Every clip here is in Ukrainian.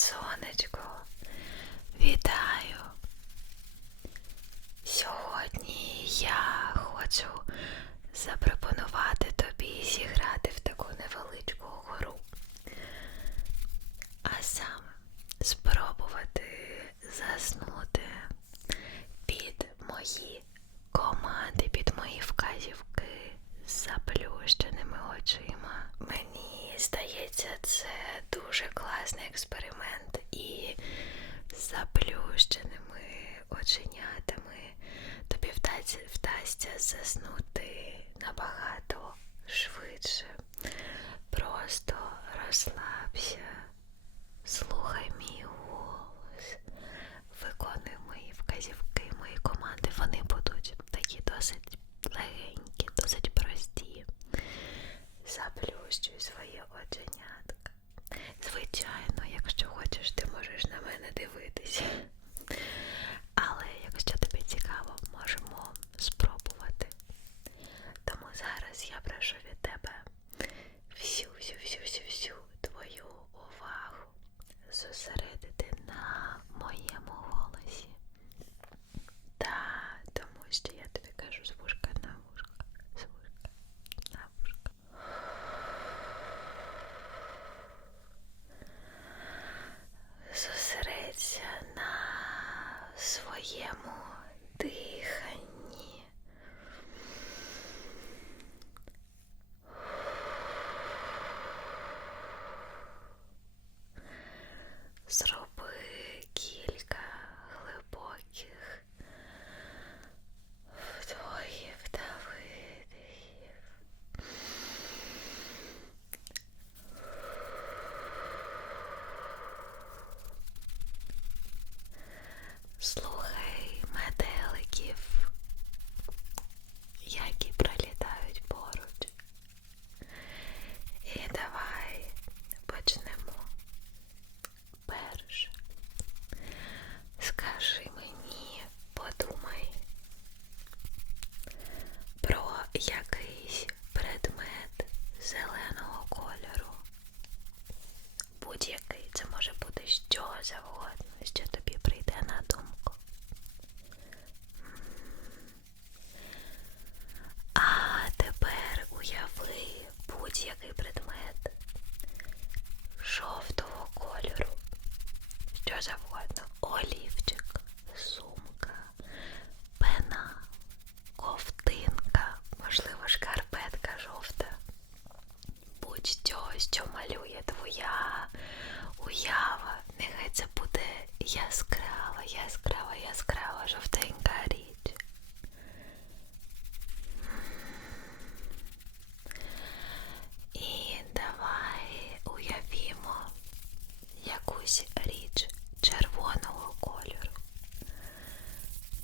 сонечко, вітаю. Сьогодні я хочу запропонувати тобі зіграти в таку невеличку гру. А саме спробувати заснути під мої команди, під мої вказівки з заплющеними очима. Мені здається, це дуже класний експеримент і з заплющеними оченятами тобі вдасться, заснути набагато швидше. Просто розслабся, слухай мій голос, виконуй мої вказівки, мої команди. Вони будуть такі досить легенькі, досить прості. Заплющуй своє оченятка. Звичайно, якщо хочеш, ти можеш на мене дивитися. Якусь річ червоного кольору.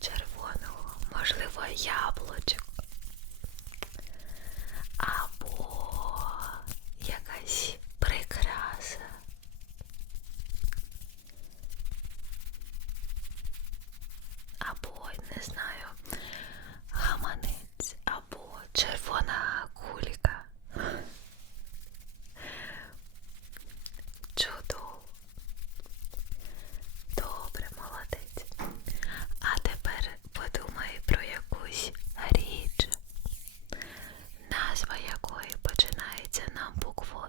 Червоного, можливо, яблучок. Назва якої починається на букву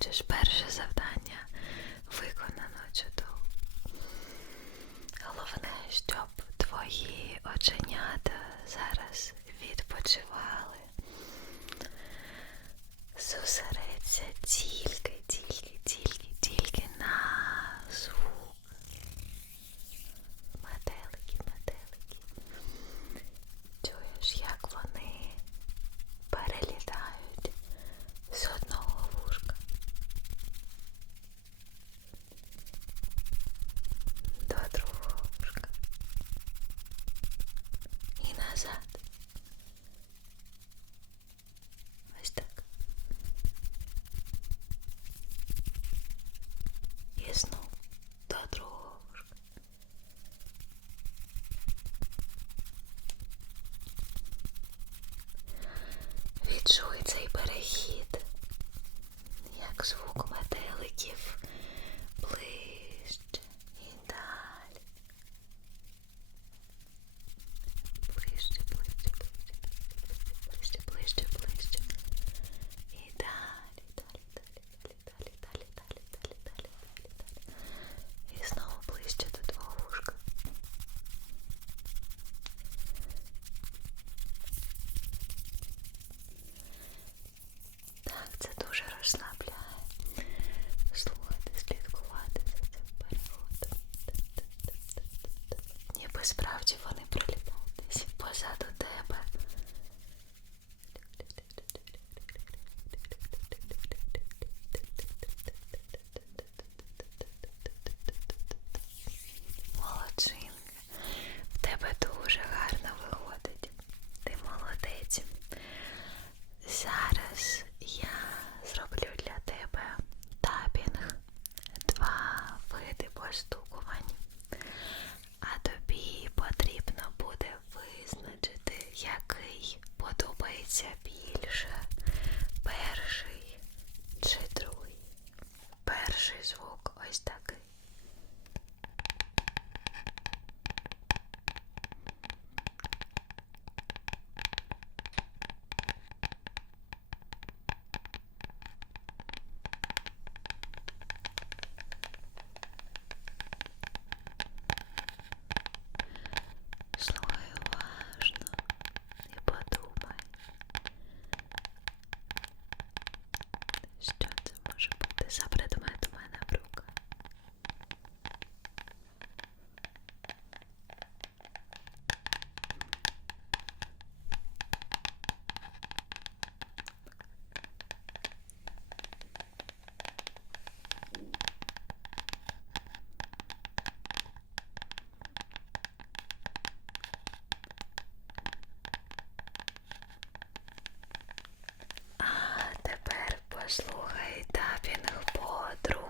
Бачиш, перше завдання виконано чудово. Головне, щоб твої оченята зараз відпочивали. upset. Itália no podro.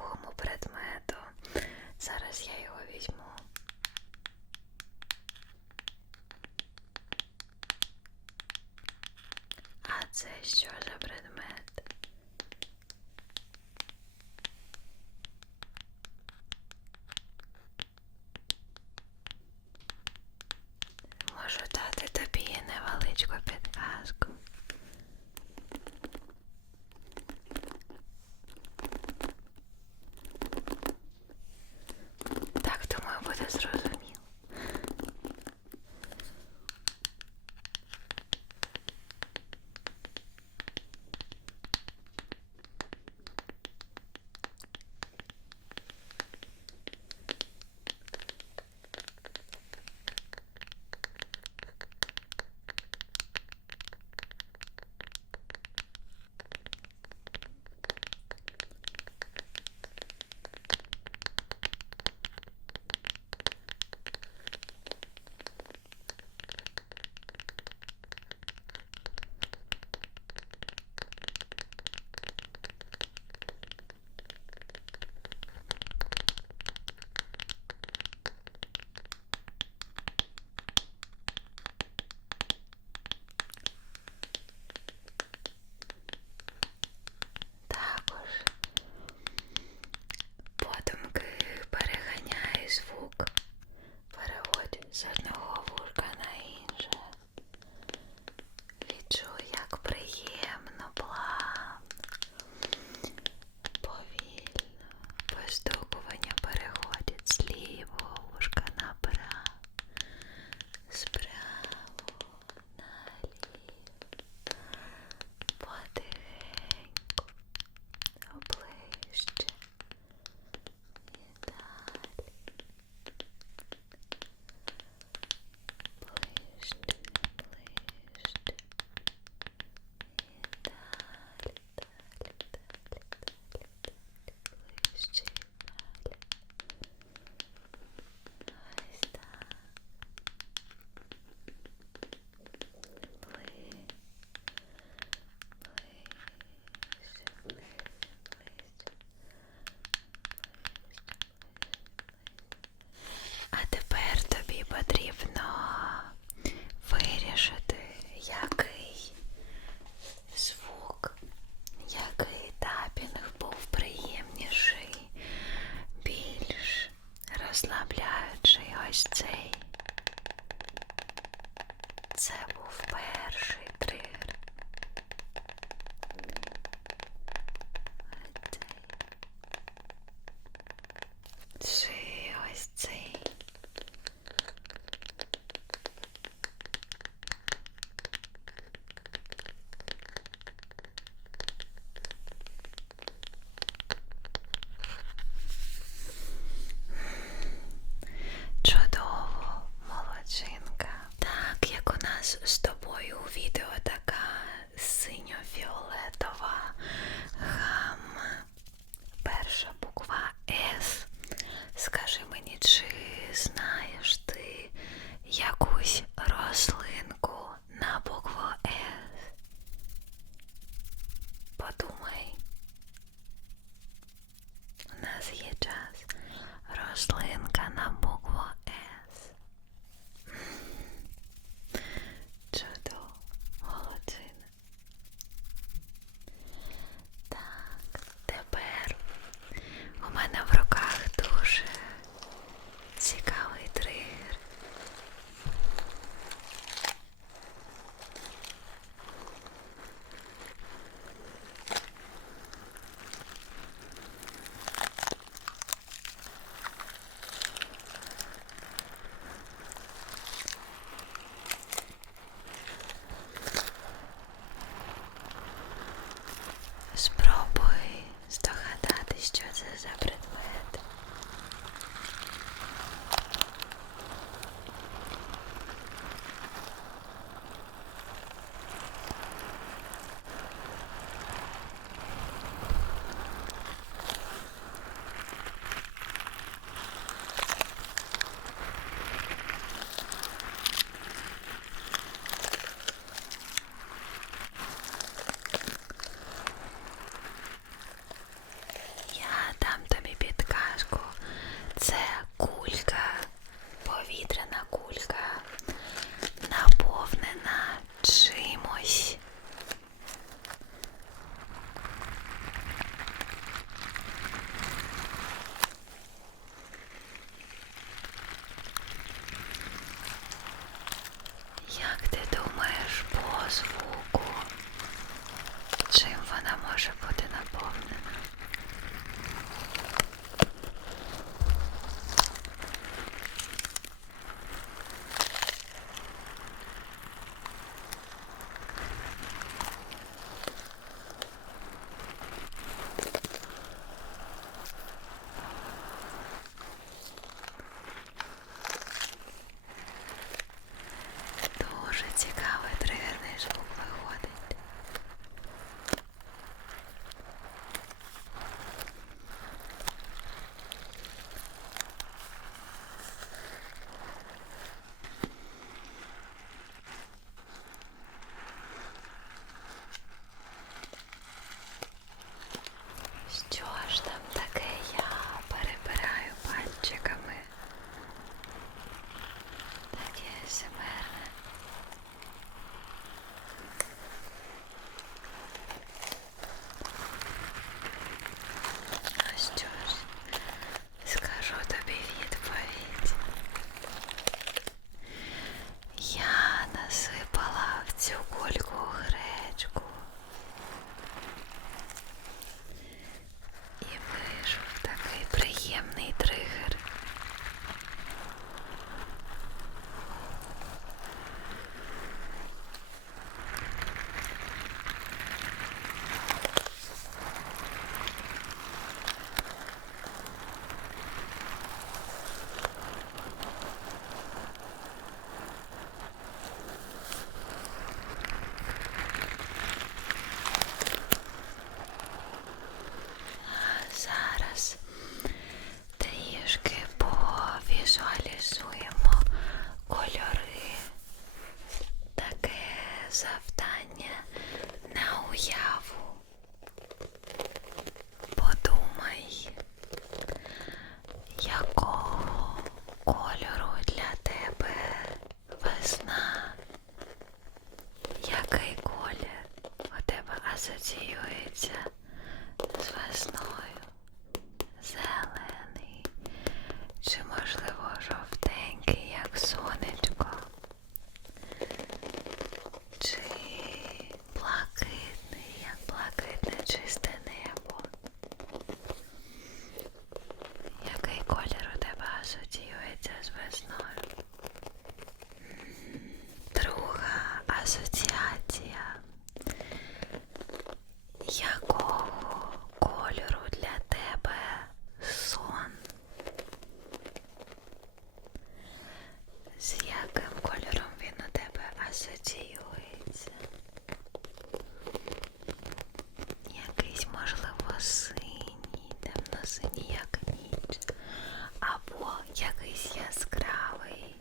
якийсь яскравий.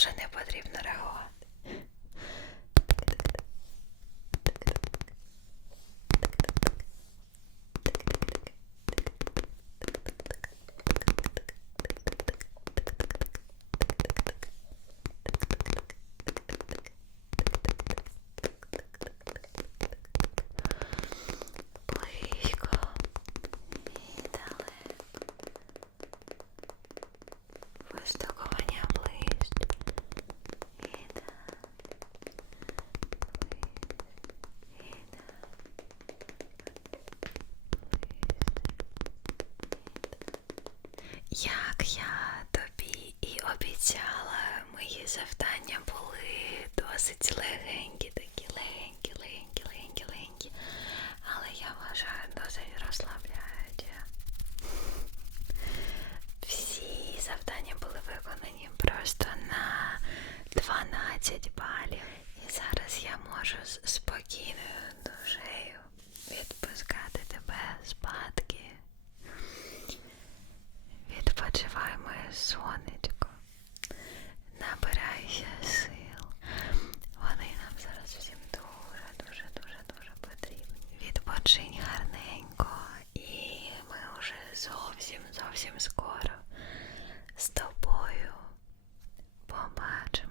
Вже не потрібно реагувати. Як я тобі і обіцяла, мої завдання були досить легенькі, такі легенькі, легенькі, легенькі, легенькі. Але я вважаю досить розслабляючі. Всі завдання були виконані просто на 12 балів. І зараз я можу з спокійною душею відпускати тебе сонечко, набирайся сил. Вони нам зараз всім дуже-дуже-дуже потрібні. Відпочинь гарненько, і ми вже зовсім-зовсім скоро з тобою побачимо.